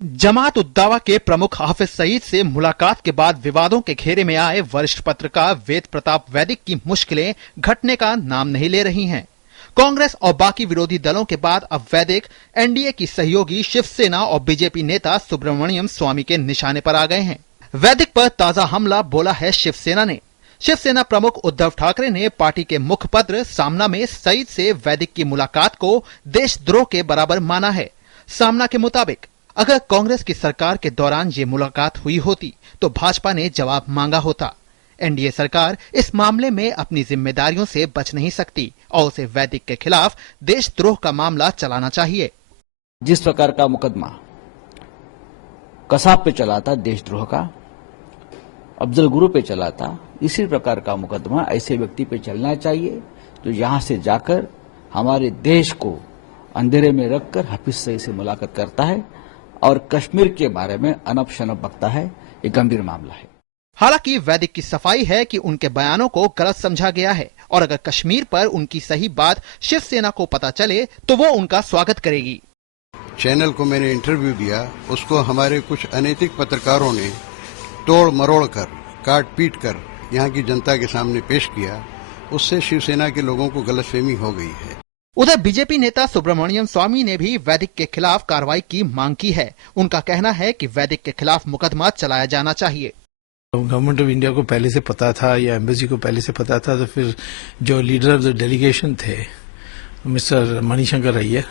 जमात उद दावा के प्रमुख हाफिज सईद से मुलाकात के बाद विवादों के घेरे में आए वरिष्ठ पत्रकार वेद प्रताप वैदिक की मुश्किलें घटने का नाम नहीं ले रही हैं। कांग्रेस और बाकी विरोधी दलों के बाद अब वैदिक एनडीए की सहयोगी शिवसेना और बीजेपी नेता सुब्रमण्यम स्वामी के निशाने पर आ गए हैं। वैदिक पर ताजा हमला बोला है शिवसेना ने। शिवसेना प्रमुख उद्धव ठाकरे ने पार्टी के मुखपत्र सामना में सईद से वैदिक की मुलाकात को देशद्रोह के बराबर माना है। सामना के मुताबिक अगर कांग्रेस की सरकार के दौरान ये मुलाकात हुई होती तो भाजपा ने जवाब मांगा होता। एनडीए सरकार इस मामले में अपनी जिम्मेदारियों से बच नहीं सकती और उसे वैदिक के खिलाफ देशद्रोह का मामला चलाना चाहिए। जिस प्रकार का मुकदमा कसाब पे चला था देशद्रोह का, अफजल गुरु पे चला था, इसी प्रकार का मुकदमा ऐसे व्यक्ति पे चलना चाहिए जो यहां से जाकर हमारे देश को अंधेरे में रखकर हाफिज सईद से मुलाकात करता है और कश्मीर के बारे में अनब शनब बकता है। ये गंभीर मामला है। हालांकि वैदिक की सफाई है कि उनके बयानों को गलत समझा गया है और अगर कश्मीर पर उनकी सही बात शिवसेना को पता चले तो वो उनका स्वागत करेगी। चैनल को मैंने इंटरव्यू दिया, उसको हमारे कुछ अनैतिक पत्रकारों ने तोड़ मरोड़ कर, काट पीट कर यहाँ की जनता के सामने पेश किया। उससे शिवसेना के लोगों को गलतफहमी हो गई है। उधर बीजेपी नेता सुब्रमण्यम स्वामी ने भी वैदिक के खिलाफ कार्रवाई की मांग की है। उनका कहना है कि वैदिक के खिलाफ मुकदमा चलाया जाना चाहिए। गवर्नमेंट ऑफ इंडिया को पहले से पता था या एम्बेसी को पहले से पता था, तो फिर जो लीडर ऑफ द डेलीगेशन थे मिस्टर मणिशंकर अय्यर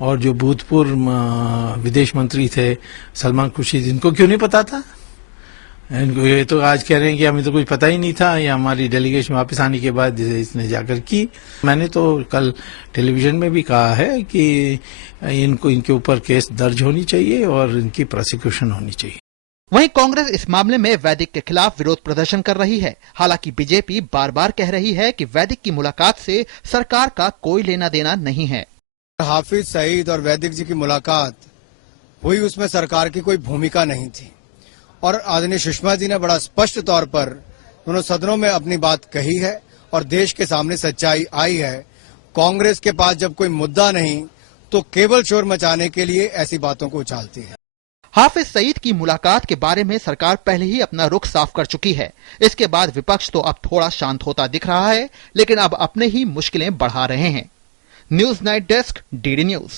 और जो भूतपूर्व विदेश मंत्री थे सलमान खुर्शीद, इनको क्यों नहीं पता था? इनको ये तो आज कह रहे हैं कि हमें तो कुछ पता ही नहीं था। ये हमारी डेलीगेशन वापस आने के बाद इसने जाकर की। मैंने तो कल टेलीविजन में भी कहा है कि इनको इनके ऊपर केस दर्ज होनी चाहिए और इनकी प्रोसिक्यूशन होनी चाहिए। वहीं कांग्रेस इस मामले में वैदिक के खिलाफ विरोध प्रदर्शन कर रही है। हालांकि बीजेपी बार बार कह रही है कि वैदिक की मुलाकात से सरकार का कोई लेना देना नहीं है। हाफिज सईद और वैदिक जी की मुलाकात हुई, उसमें सरकार की कोई भूमिका नहीं थी और आदरणीय सुषमा जी ने बड़ा स्पष्ट तौर पर दोनों सदनों में अपनी बात कही है और देश के सामने सच्चाई आई है। कांग्रेस के पास जब कोई मुद्दा नहीं तो केवल शोर मचाने के लिए ऐसी बातों को उछालती है। हाफिज सईद की मुलाकात के बारे में सरकार पहले ही अपना रुख साफ कर चुकी है। इसके बाद विपक्ष तो अब थोड़ा शांत होता दिख रहा है, लेकिन अब अपने ही मुश्किलें बढ़ा रहे हैं। News night desk, DD news.